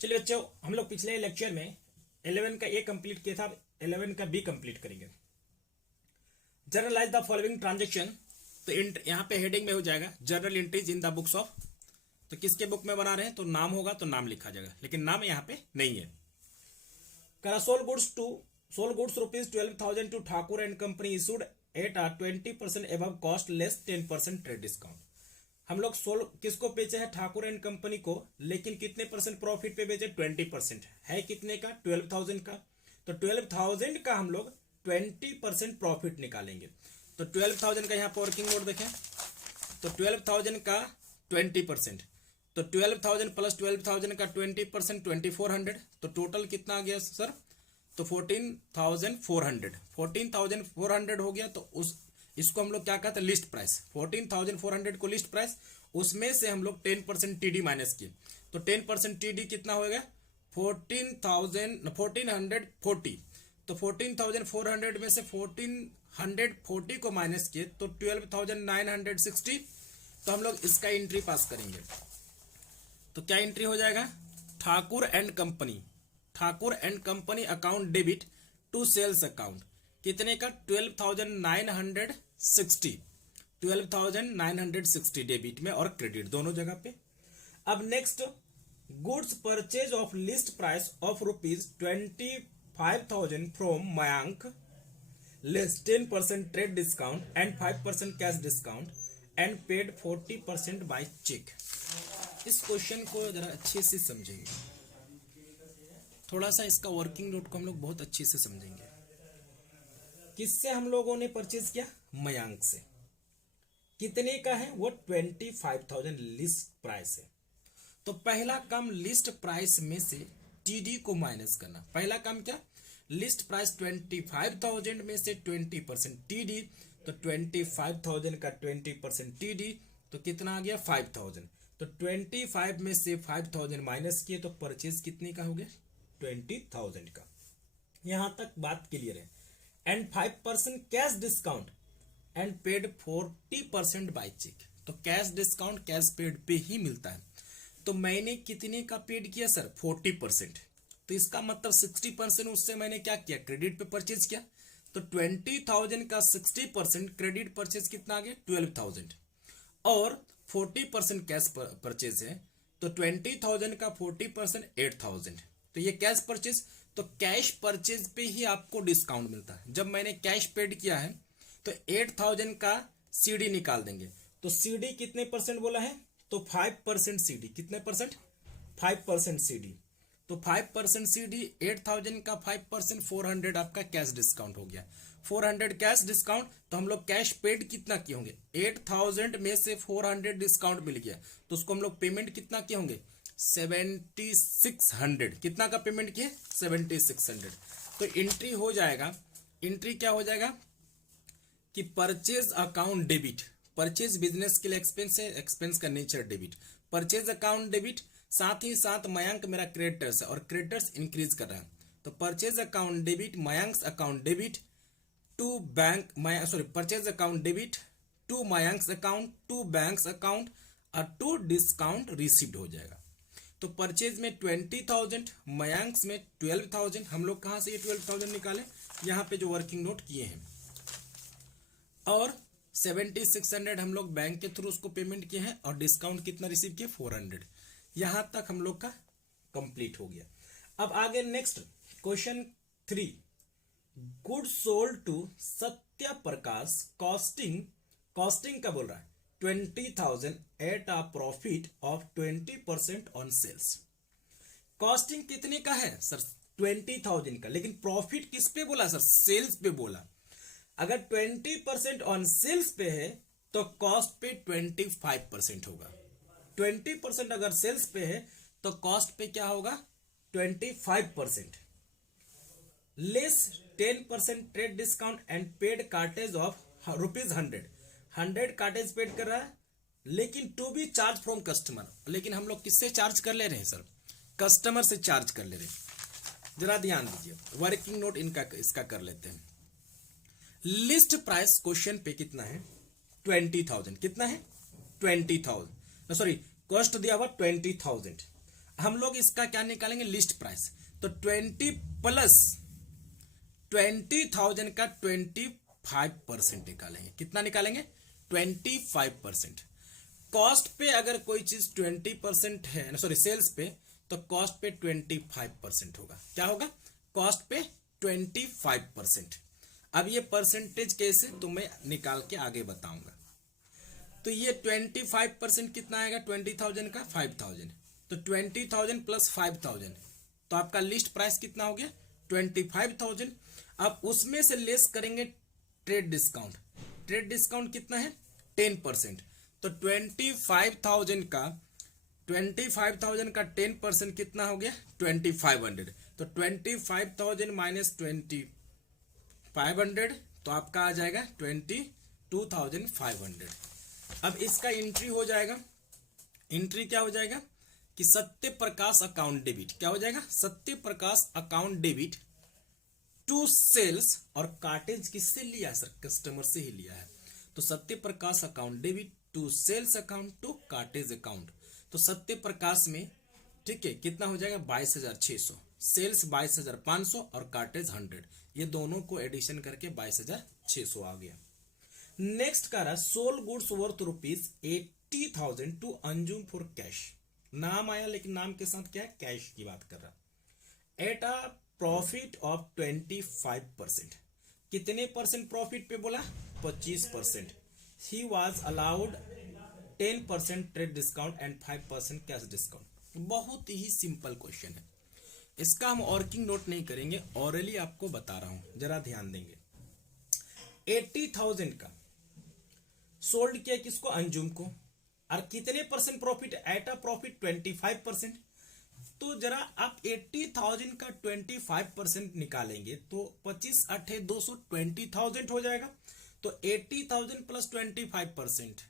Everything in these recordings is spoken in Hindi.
चलिए बच्चों, हम लोग पिछले लेक्चर में 11 का ए कंप्लीट किया था, 11 का बी कंप्लीट करेंगे। Generalized the following transaction. तो यहाँ पे हेडिंग में हो जाएगा journal entries in the books of. तो किसके बुक में बना रहे हैं, तो नाम होगा तो नाम लिखा जाएगा, लेकिन नाम यहाँ पे नहीं है। Sold goods ₹12,000 to Thakur and company issued at 20% above cost less 10% trade discount. हम लोग किसको बेचे हैं, ठाकुर एंड कंपनी को, लेकिन कितने परसेंट प्रॉफिट पे बेचे, 20% है। कितने का, 12,000 का। तो 12,000 का हम लोग 20% प्रॉफिट निकालेंगे। तो 12,000 का यहाँ पर वर्किंग नोट देखें, तो 12,000 का 20%, तो 12,000 प्लस 12,000 का 20% 2,400, तो टोटल कितना आ गया सर, तो 14,400 हो गया। तो इसको हम लोग क्या कहते हैं, लिस्ट प्राइस। 14,400 को लिस्ट प्राइस, उसमें से हम लोग 10% टीडी माइनस किए, तो 10% टीडी कितना होगा, 14,140। तो 14,400 में से 1,440 को माइनस किए तो 12,960। तो हम लोग इसका एंट्री पास करेंगे। तो क्या एंट्री हो जाएगा, Thakur and company account debit to sales account, कितने का, 12,960 डेबिट में और क्रेडिट दोनों जगह पे। अब next, goods purchase of list price of ₹25,000 from Mayank less 10% trade discount and 5% cash discount and paid 40% by cheque. इस क्वेश्चन को जरा अच्छे से समझेंगे, थोड़ा सा इसका वर्किंग नोट को हम लोग बहुत अच्छे से समझेंगे। किससे हम लोगों ने परचेज किया, मयांक से। कितने का है वो, 25,000 लिस्ट प्राइस है। तो पहला काम लिस्ट प्राइस में से टीडी को माइनस करना। पहला काम क्या, लिस्ट प्राइस 25,000 में से 20% टीडी, तो 25,000 का 20% टीडी, तो कितना आ गया, 5,000। तो 25 में से 5,000 माइनस किए तो परचेज कितने का हो गया, 20,000 का। यहां तक बात क्लियर है। And 5% cash discount and paid 40% by cheque. तो कैश डिस्काउंट कैश पेड पे ही मिलता है। तो मैंने कितने का पेड किया सर, 40%। तो इसका मतलब 60% उससे मैंने क्या किया, क्रेडिट पे परचेज किया। तो 20,000 का 60% क्रेडिट परचेज कितना आ गया, 12,000, और 40% कैश परचेज है। तो 20,000 का 40% 8,000। तो ये कैश परचेज, तो कैश परचेज पे ही आपको डिस्काउंट मिलता है। जब मैंने कैश पेड किया है तो 8,000 का सीडी निकाल देंगे। तो सीडी कितने परसेंट बोला है, तो 5% सीडी। कितने परसेंट, 5% सीडी। तो 5% सीडी, 8,000 का 5%, 400 आपका कैश डिस्काउंट हो गया। 400 कैश डिस्काउंट, तो हम लोग कैश पेड कितना किए होंगे, 8,000 में से 400 डिस्काउंट मिल गया, तो उसको हम लोग पेमेंट कितना किए होंगे, 7,600। कितना का पेमेंट किए, 7,600। तो एंट्री हो जाएगा, एंट्री क्या हो जाएगा कि purchase account debit. Purchase business के लिए एक्सपेंस है, एक्सपेंस का nature debit, purchase account debit. साथ ही साथ मयांक मेरा क्रेडिटर्स है और क्रेडिटर्स इंक्रीज कर रहा है। तो purchase account debit, Mayank account debit to bank, purchase account debit to Mayank account to bank account और टू डिस्काउंट रिसीव्ड हो जाएगा। तो परचेज में 20,000, मयांक में 12,000। हम लोग कहां से ये 12,000 निकाले, यहां पे जो वर्किंग नोट किए हैं, और 7,600 हम लोग बैंक के थ्रू उसको पेमेंट किए हैं, और डिस्काउंट कितना रिसीव किए, 400। यहां तक हम लोग का कंप्लीट हो गया। अब आगे next question 3, good sold to Satya Prakash, costing का बोल रहा है 20,000 at a profit of 20% on sales. Costing कितने का है सर, 20,000 का, लेकिन प्रॉफिट किस पे बोला सर, सेल्स पे बोला। अगर 20% ऑन सेल्स पे है तो कॉस्ट पे 25% होगा। 20% अगर सेल्स पे है तो कॉस्ट पे क्या होगा, 25%। Less 10% trade discount and paid cartage of ₹100। 100 cartage paid कर रहा है, लेकिन to be charge from customer. लेकिन हम लोग किससे चार्ज कर ले रहे हैं सर, कस्टमर से चार्ज कर ले रहे हैं। जरा ध्यान दीजिए, वर्किंग नोट इसका कर लेते हैं। लिस्ट प्राइस क्वेश्चन पे कितना है, 20,000। कितना है, 20,000, सॉरी कॉस्ट दिया हुआ 20,000। हम लोग इसका क्या निकालेंगे, लिस्ट प्राइस। तो 20 प्लस 20,000 का 25% निकालेंगे। कितना निकालेंगे, 25%। कॉस्ट पे अगर कोई चीज 20% है, सॉरी सेल्स पे, तो कॉस्ट पे 25% होगा। क्या होगा, कॉस्ट पे 25%। अब ये परसेंटेज कैसे, तो मैं निकाल के आगे बताऊंगा। तो ये 25% कितना आएगा, 20,000 का 5,000। तो 20,000 प्लस 5,000, तो आपका लिस्ट प्राइस कितना हो गया, 25,000। अब उसमें से लेस करेंगे ट्रेड डिस्काउंट। ट्रेड डिस्काउंट कितना है, 10%। तो 25,000 का 10% कितना हो गया, 2,500। तो 25,000 माइनस 2,500, तो आपका आ जाएगा 22,500। अब इसका एंट्री हो जाएगा, एंट्री क्या हो जाएगा कि सत्य प्रकाश अकाउंट डेबिट। क्या हो जाएगा, सत्य Prakash account debit to sales. और कार्टेज किससे लिया है सर, कस्टमर से ही लिया है। तो Satya Prakash account debit to sales account to cartage account. तो सत्य प्रकाश में ठीक है कितना हो जाएगा, 22,600, सेल्स 22,500 और कार्टेज 100। ये दोनों को एडिशन करके 22,600 आ गया। नेक्स्ट का रहा sold goods worth ₹80,000 to Anjum for cash. नाम आया लेकिन नाम के साथ क्या है, कैश की बात कर रहा। Eight a profit of 25%। कितने परसेंट प्रॉफिट पे बोला, 25%। He was allowed 10% trade discount and 5% cash discount. बहुत ही सिंपल क्वेश्चन है, इसका हम वर्किंग नोट नहीं करेंगे, ऑरली आपको बता रहा हूं, जरा ध्यान देंगे। 80,000 का सोल्ड किया किसको, अंजुम को, और कितने percent profit, eight a profit 25%। तो जरा आप 80,000 का 25% निकालेंगे तो 25 8 200 20,000 हो जाएगा। तो 80,000 प्लस 25%,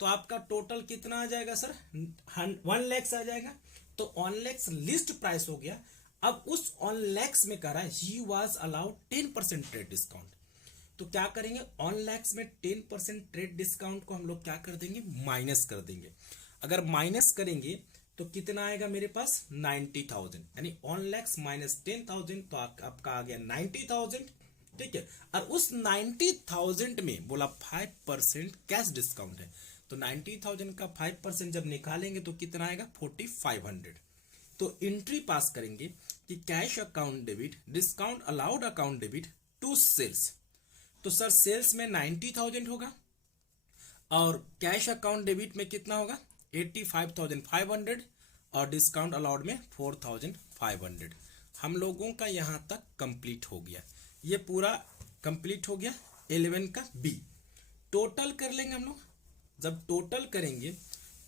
तो आपका टोटल कितना आ जाएगा सर, 1 लाख आ जाएगा। तो 1 लाख लिस्ट प्राइस हो गया। अब उस 1 लाख में कह रहा है he was allowed 10% trade discount. तो क्या करेंगे, 1 लाख में 10% ट्रेड डिस्काउंट को हम लोग क्या कर देंगे, माइनस कर देंगे। अगर माइनस करेंगे तो कितना आएगा मेरे पास, 90,000। यानी 1 लाख माइनस 10,000, तो आपका आ गया 90,000। ठीक है, और उस 90,000 में बोला 5% कैश डिस्काउंट है। तो 90,000 का 5% जब निकालेंगे तो कितना आएगा, 4,500। तो एंट्री पास करेंगे कि cash account debit discount allowed account debit to sales. तो सर सेल्स में 90,000 होगा और कैश अकाउंट डेबिट में कितना होगा, 85,500 और डिस्काउंट अलाउड में 4,500। हम लोगों का यहां तक कंप्लीट हो गया, ये पूरा कंप्लीट हो गया। 11 का बी टोटल कर लेंगे हम लोग। जब टोटल करेंगे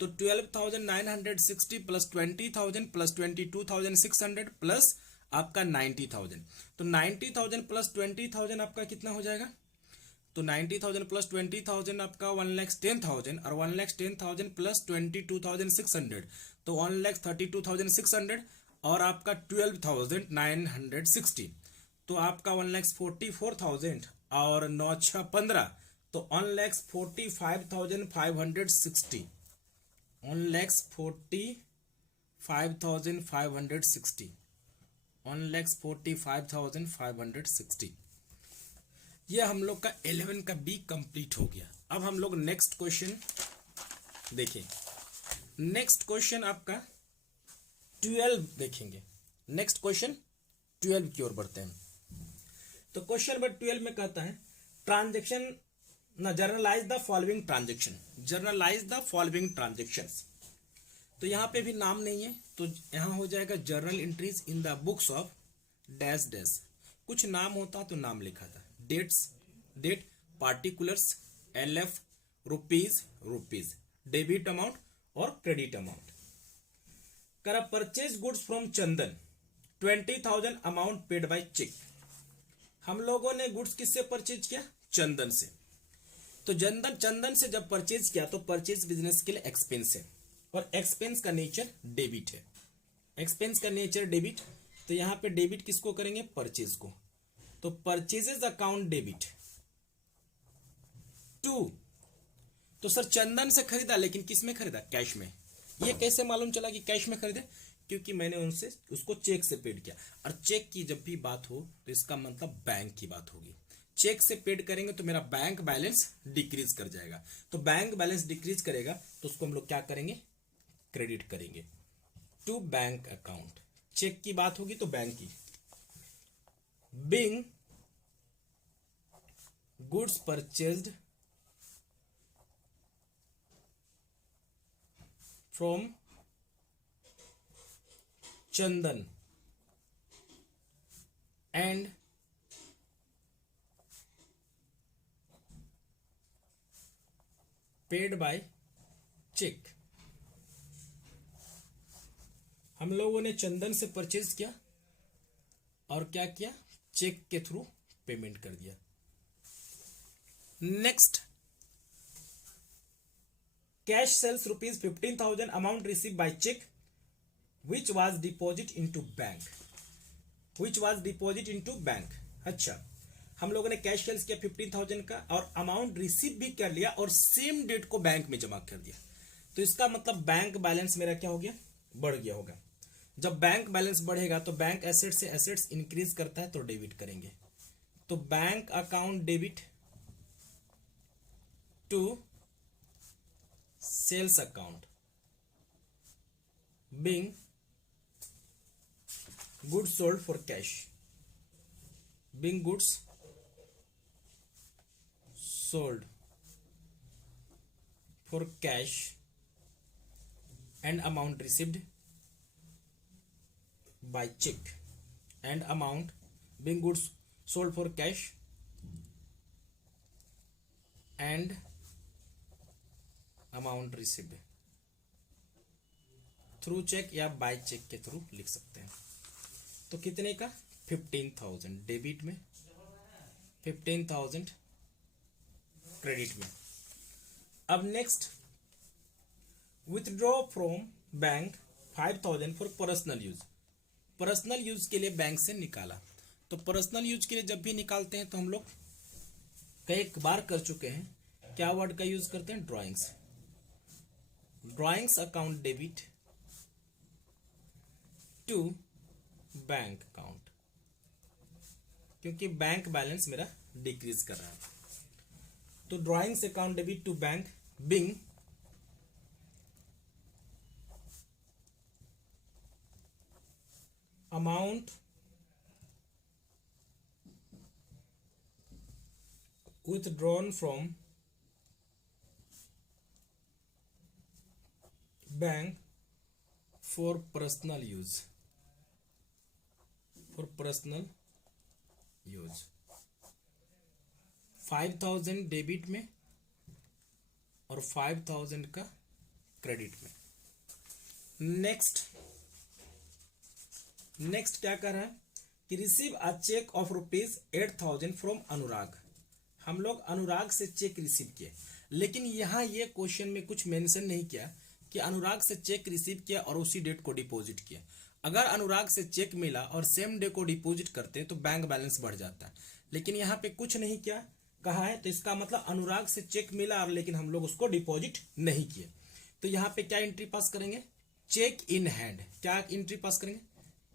तो 12,960 प्लस 20,000 प्लस 22,600 प्लस आपका 90,000। तो 90,000 प्लस 20,000 आपका कितना हो जाएगा, तो 90,000 प्लस 20,000 आपका 1,10,000 और 1,10,000 प्लस 22,600, तो 1,32,600 और आपका 12,960, तो आपका 1,44,000 और 9 6 15, तो 1,45,560, 1,45,560, 1,45,560। ये हम लोग का 11 का बी कंप्लीट हो गया। अब हम लोग नेक्स्ट क्वेश्चन देखें। नेक्स्ट क्वेश्चन आपका 12 देखेंगे। नेक्स्ट क्वेश्चन 12 की ओर बढ़ते हैं। तो क्वेश्चन नंबर 12 में कहता है ट्रांजेक्शन ना generalized the following transaction, generalized the following transactions. तो यहां पे भी नाम नहीं है, तो यहां हो जाएगा journal entries in the books of dash dash. कुछ नाम होता तो नाम लिखा था, dates date, particulars, LF, rupees rupees, debit amount और क्रेडिट अमाउंट। करा purchase goods from Chandan 20,000 amount paid by cheque. हम लोगों ने गुड्स किससे परचेज किया, चंदन से। तो चंदन से जब परचेज किया तो परचेज बिजनेस के लिए एक्सपेंस है और एक्सपेंस का नेचर डेबिट है। एक्सपेंस का नेचर डेबिट, तो यहां पे डेबिट किसको करेंगे, परचेज को। तो परचेजेस अकाउंट डेबिट टू, तो सर चंदन से खरीदा लेकिन किस में खरीदा, कैश में। ये कैसे मालूम चला कि कैश में खरीदे, क्योंकि मैंने उनसे उसको चेक से पेड किया, और चेक की जब भी बात हो तो इसका मतलब बैंक की बात होगी। चेक से पेड करेंगे तो मेरा बैंक बैलेंस डिक्रीज कर जाएगा, तो बैंक बैलेंस डिक्रीज करेगा तो उसको हम लोग क्या करेंगे, क्रेडिट करेंगे टू बैंक अकाउंट। चेक की बात होगी तो बैंक की। Being goods purchased from Chandan and paid by cheque. हम लोगों ने चंदन से परचेज किया और क्या किया, चेक के थ्रू पेमेंट कर दिया। Next, cash sales ₹15,000 amount receive by cheque which was deposit into bank, which was deposit into bank. अच्छा, हम लोगों ने कैश सेल्स किया 15,000 का और अमाउंट रिसीव भी कर लिया और सेम डेट को बैंक में जमा कर दिया, तो इसका मतलब बैंक बैलेंस मेरा क्या हो गया, बढ़ गया होगा। जब बैंक बैलेंस बढ़ेगा तो बैंक एसेट से एसेट्स इंक्रीज करता है तो डेबिट करेंगे, तो bank account debit to sales account being goods sold for cash, being goods sold for cash and amount received by check, and amount being goods sold for cash and amount received through cheque या बाय चेक के थ्रू लिख सकते हैं। तो कितने का, 15,000 डेबिट में, 15,000 क्रेडिट में। अब next, withdraw from bank 5,000 for personal use. Personal use के लिए बैंक से निकाला, तो पर्सनल यूज के लिए जब भी निकालते हैं तो हम लोग कई बार कर चुके हैं, क्या वर्ड का यूज करते हैं, drawings. Drawings account debit to bank account, क्योंकि बैंक बैलेंस मेरा डिक्रीज कर रहा है। तो drawings account debit to bank being amount withdrawn from bank for personal use, for personal use 5,000 debit में और 5,000 का क्रेडिट में। नेक्स्ट क्या कर रहा है कि receive a cheque of ₹8,000 from Anurag. हम लोग अनुराग से चेक रिसीव किए, लेकिन यहाँ ये क्वेश्चन में कुछ मेंशन नहीं किया कि अनुराग से चेक रिसीव किया और उसी डेट को डिपॉजिट किया। अगर अनुराग से चेक मिला और सेम डे को डिपॉजिट करते तो बैंक बैलेंस बढ़ जाता है, लेकिन यहाँ पे कुछ नहीं किया कहा है, तो इसका मतलब अनुराग से चेक मिला और लेकिन हम लोग उसको डिपॉजिट नहीं किए। तो यहाँ पे क्या एंट्री पास करेंगे, चेक इन हैंड। क्या एंट्री पास करेंगे,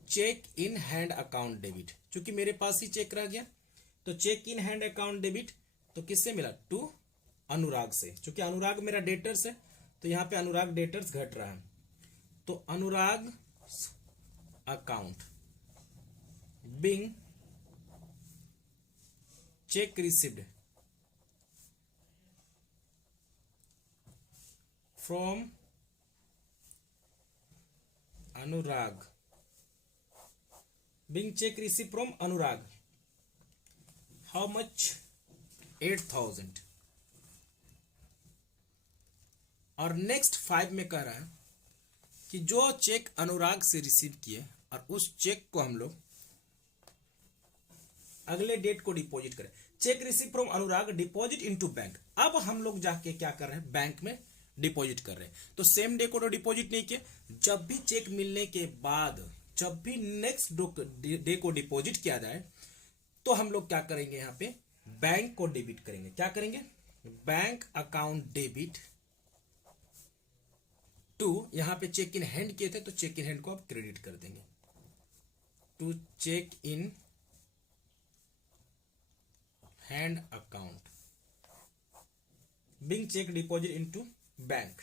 cheque in hand account debit. क्योंकि मेरे पास ही चेक रह गया, तो cheque in hand account debit तो किससे मिला, टू अनुराग से। क्योंकि अनुराग मेरा डेटर्स है तो यहाँ पे अनुराग डेटर्स घट रहा है, तो Anurag account being cheque received from Anurag, being cheque receive from Anurag, how much, 8,000। और नेक्स्ट 5 में कह रहा है कि जो चेक अनुराग से रिसीव किए और उस चेक को हम लोग अगले डेट को डिपॉजिट करें। Check receive from Anurag deposit into bank. अब हम लोग जाके क्या कर रहे हैं, बैंक में डिपॉजिट कर रहे हैं। तो सेम डे को तो डिपॉजिट नहीं किया, जब भी चेक मिलने के बाद जब भी नेक्स्ट डे को डिपॉजिट किया जाए तो हम लोग क्या करेंगे, यहाँ पे बैंक को डेबिट करेंगे। क्या करेंगे, बैंक अकाउंट डेबिट टू यहां पे चेक इन हैंड किए थे तो चेक इन हैंड को आप क्रेडिट कर देंगे to cheque in hand account being cheque deposit into bank.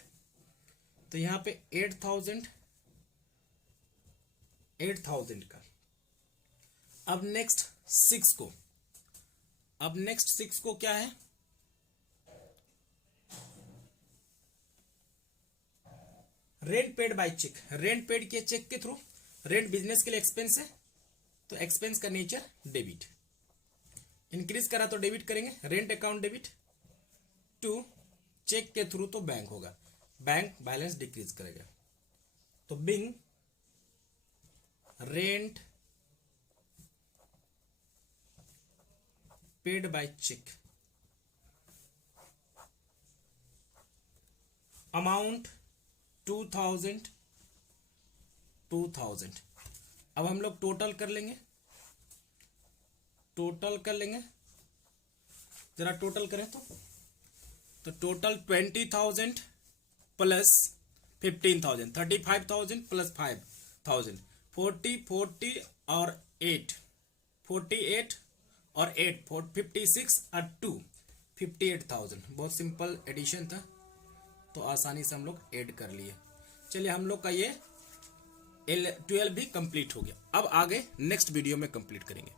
तो यहां पे 8,000 का। अब नेक्स्ट 6 को क्या है, rent paid by cheque. Rent paid किया चेक के थ्रू, रेंट बिजनेस के लिए एक्सपेंस है तो एक्सपेंस का नेचर डेबिट, इंक्रीज करा तो डेबिट करेंगे, rent account debit. To cheque के थ्रू तो बैंक होगा, बैंक बैलेंस डिक्रीज करेगा तो being rent paid by cheque amount 2000। अब हम लोग टोटल कर लेंगे, जरा टोटल करें तो टोटल 20,000 प्लस 15,000, 35,000 प्लस 5,000, 40 और 8, 48 और 8 56 और 2 58,000। बहुत सिंपल एडिशन था तो आसानी से हम लोग ऐड कर लिए। चलिए हम लोग का ये 12 भी कंप्लीट हो गया। अब आगे नेक्स्ट वीडियो में कंप्लीट करेंगे।